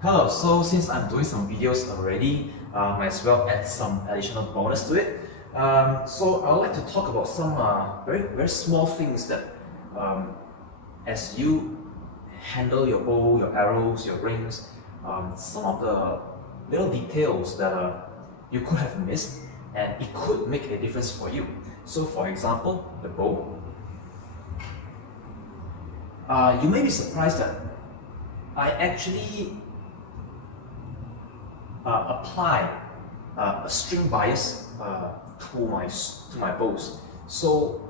Hello, so since I'm doing some videos already, might as well add some additional bonus to it. So I would like to talk about some very small things that as you handle your bow, your arrows, your rings, some of the little details that you could have missed and it could make a difference for you. So for example, the bow. You may be surprised that I actually apply a string bias to my bows. So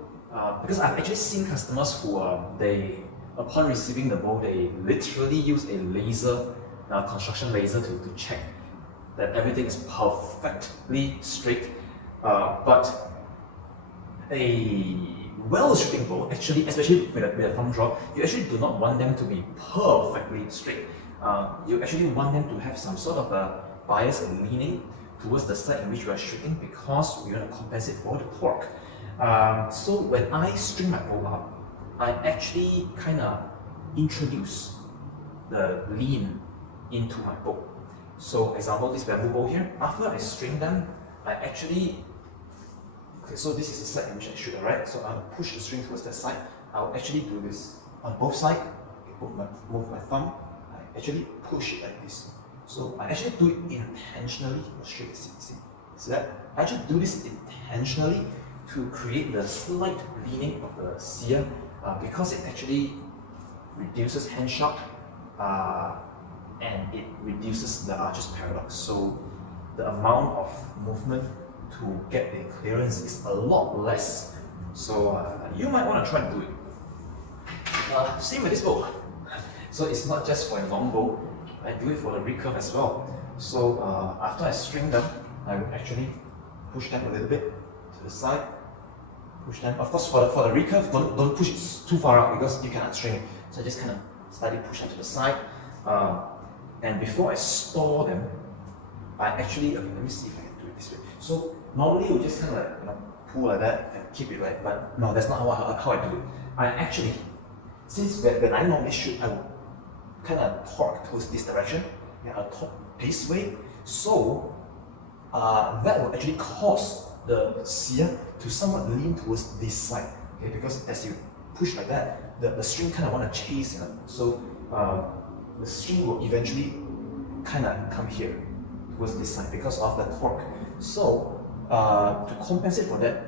because I've actually seen customers who they upon receiving the bow they literally use a laser construction laser to check that everything is perfectly straight. But a well-shooting bow, actually, especially with a thumb draw, you actually do not want them to be perfectly straight. You actually want them to have some sort of a bias and leaning towards the side in which you are shooting because we want to compensate for the torque. So when I string my bow up, I actually kind of introduce the lean into my bow. So example, this bamboo bow here, after I string them, I actually, okay, so this is the side in which I shoot, right? So I'll push the string towards that side. I'll actually do this on both sides. Move my thumb. I actually push it like this. So I actually do it intentionally. I'll show you, see that? I actually do this intentionally to create the slight leaning of the sear because it actually reduces hand shock and it reduces the archer's paradox. So the amount of movement to get the clearance is a lot less. So you might want to try to do it. Same with this bow. So it's not just for a long bow, I do it for the recurve as well. So after I string them, I will actually push them a little bit to the side. Push them. Of course, for the recurve, don't push it too far out because you cannot string it. So I just kind of slightly push them to the side. And before I store them, I actually, okay, let me see if I can do it this way. So normally you just kind of like, pull like that and keep it right, but no, that's not how I do it. I actually, since when I normally shoot, I would kind of torque towards this direction. Yeah, I'll torque this way. So that will actually cause the sear to somewhat lean towards this side. Okay, because as you push like that, the string kind of want to chase, so the string will eventually kind of come here towards this side because of the torque. So to compensate for that,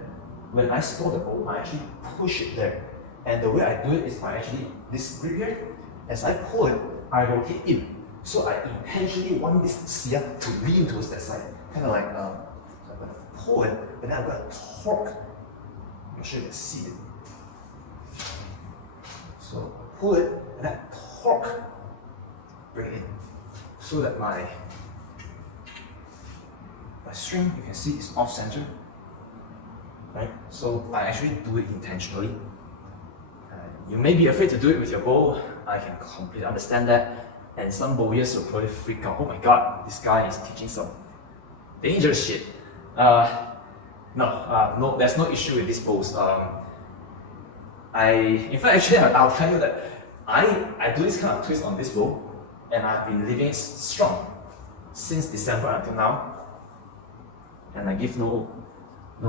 when I store the bow, I actually push it there. And the way I do it is by actually this grip here. As I pull it, I rotate in. So I intentionally want this sear to lean towards that side. Kind of like, so I'm going to pull it, and then I'm going to torque. I'm sure you can see it. So pull it, and then torque. Bring it in. So that my string, you can see, is off center. Right? So I actually do it intentionally. You may be afraid to do it with your bow. I can completely understand that. And some bowyers will probably freak out. Oh my god, this guy is teaching some dangerous shit. No, there's no issue with these bows. In fact, actually, I'll tell you that I do this kind of twist on this bow, and I've been leaving it strong since December until now, and I give no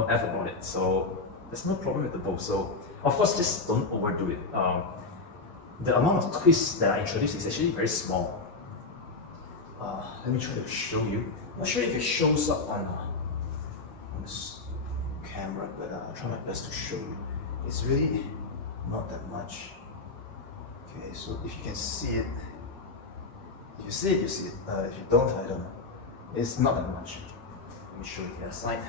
F about it. So there's no problem with the bow. So of course, just don't overdo it. The amount of twists that I introduce is actually very small. Let me try to show you. I'm not sure if it shows up on this camera, but I'll try my best to show you. It's really not that much. Okay, so if you can see it, if you see it, you see it. If you don't, I don't know. It's not that much. Let me show you the other side.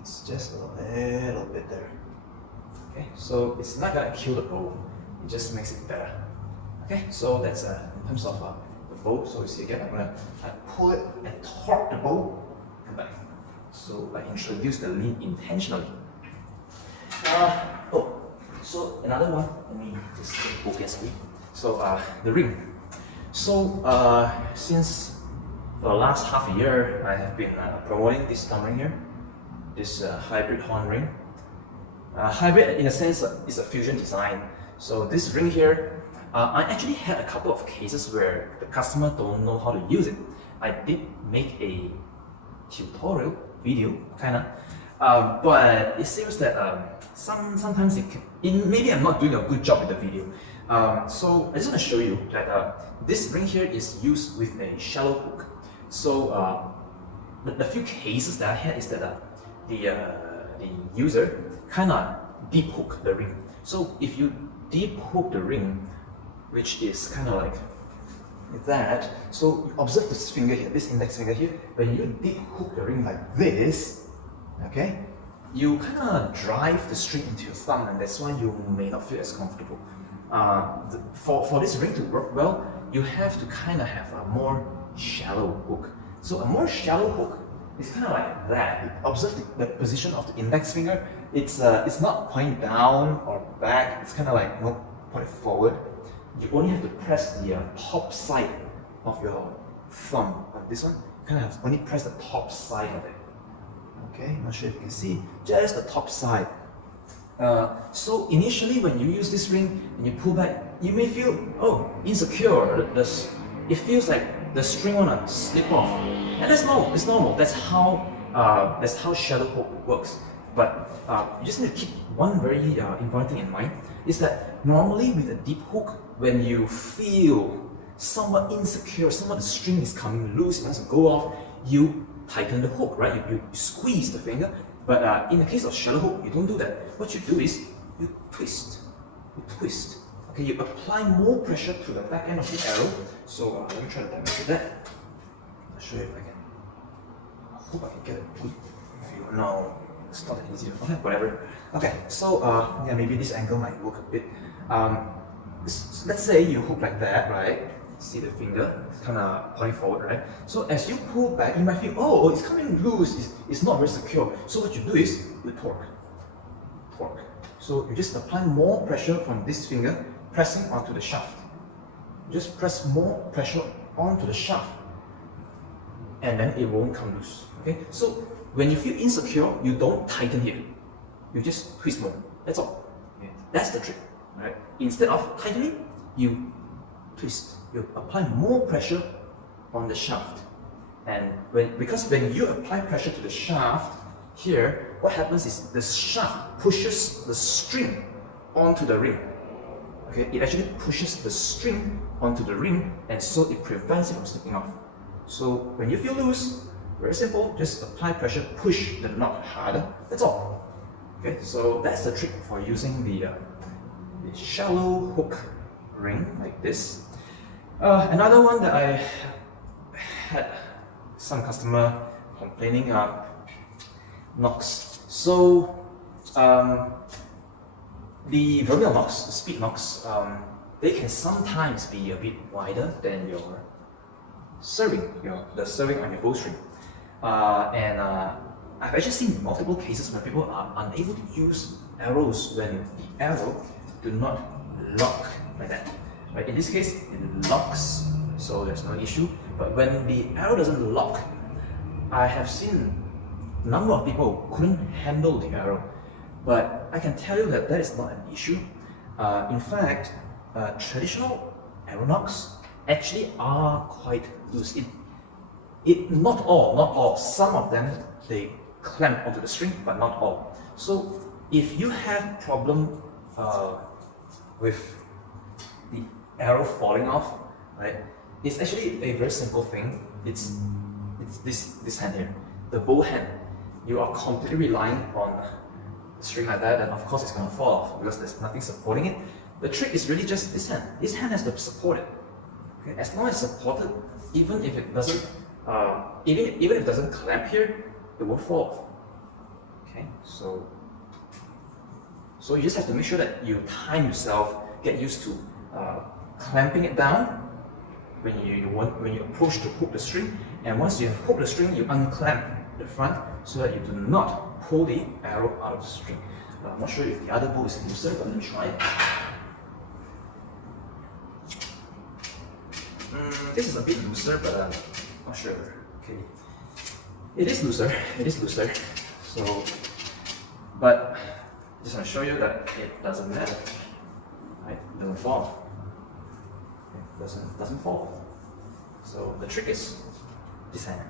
It's just a little bit there. Okay, so it's not gonna kill the bow, it just makes it better. Okay, so that's in terms of the bow. So you see again, I pull it and torque the bow, come back. So I introduce the lean intentionally. So another one, let me just focus a bit. So the ring. So since for the last half a year, I have been promoting this thumb ring here. This hybrid horn ring. Hybrid, in a sense, is a fusion design. So this ring here, I actually had a couple of cases where the customer don't know how to use it. I did make a tutorial video, kinda, but it seems that sometimes maybe I'm not doing a good job with the video. So I just want to show you that this ring here is used with a shallow hook. So the few cases that I had is that the user kind of deep hook the ring. So if you deep hook the ring, which is kind of like that, so you observe this finger here, this index finger here, when you deep hook the ring like this, okay, you kind of drive the string into your thumb, and that's why you may not feel as comfortable. For this ring to work well, you have to kind of have a more shallow hook. So a more shallow hook is kind of like that. Observe the position of the index finger. It's not pointing down or back. It's kind of like pointed forward. You only have to press the top side of your thumb. On this one, you kind of have to only press the top side of it. Okay, I'm not sure if you can see, just the top side. So initially, when you use this ring and you pull back, you may feel insecure. It feels like the string wanna slip off, and that's normal. It's normal. That's how shallow hook works. But you just need to keep one very important thing in mind, is that normally with a deep hook, when you feel somewhat insecure, somewhat the string is coming loose, it wants to go off, you tighten the hook, right? You squeeze the finger. But in the case of shallow hook, you don't do that. What you do is you twist. Okay, you apply more pressure to the back end of the arrow. So let me try to demonstrate that. I'll show you if I can. I hope I can get a good view. No, it's not that easy. Okay, whatever. Okay, so yeah, maybe this angle might work a bit. Let's say you hook like that, right? See the finger kind of pointing forward, right? So as you pull back, you might feel, oh, it's coming loose, it's not very secure. So what you do is you torque. So you just apply more pressure from this finger, pressing onto the shaft. Just press more pressure onto the shaft, and then it won't come loose. Okay? So when you feel insecure, you don't tighten here. You just twist more. That's all. Okay? That's the trick, right? Instead of tightening, you twist. You apply more pressure on the shaft, and because when you apply pressure to the shaft here, what happens is the shaft pushes the string onto the ring. Okay, it actually pushes the string onto the ring, and so it prevents it from slipping off. So when you feel loose, very simple, just apply pressure, push the knot harder. That's all. Okay, so that's the trick for using the shallow hook ring like this. Another one that I had some customer complaining knocks. So the vernier knocks, the speed knocks, they can sometimes be a bit wider than your serving, the serving on your bowstring. And I've actually seen multiple cases where people are unable to use arrows when the arrow do not lock like that. Right? In this case, it locks, so there's no issue. But when the arrow doesn't lock, I have seen a number of people couldn't handle the arrow. But I can tell you that that is not an issue. In fact, traditional arrow knocks actually are quite loose. Not all. Some of them, they clamp onto the string, but not all. So if you have problem with the arrow falling off, right? It's actually a very simple thing. It's this hand here, the bow hand. You are completely relying on a string like that, and of course it's gonna fall off because there's nothing supporting it. The trick is really just this hand. This hand has to support it. Okay? As long as it's supported, even if it doesn't, even if it doesn't clamp here, it won't fall off. Okay, so you just have to make sure that you time yourself, get used to clamping it down when you approach to hook the string, and once you have hooked the string, you unclamp the front so that you do not pull the arrow out of the string. I'm not sure if the other bow is looser, but let me try it. This is a bit looser, but I'm not sure. Okay, it is looser. So, but just want to show you that it doesn't matter. Right? It doesn't fall off. doesn't fall. So the trick is this hand.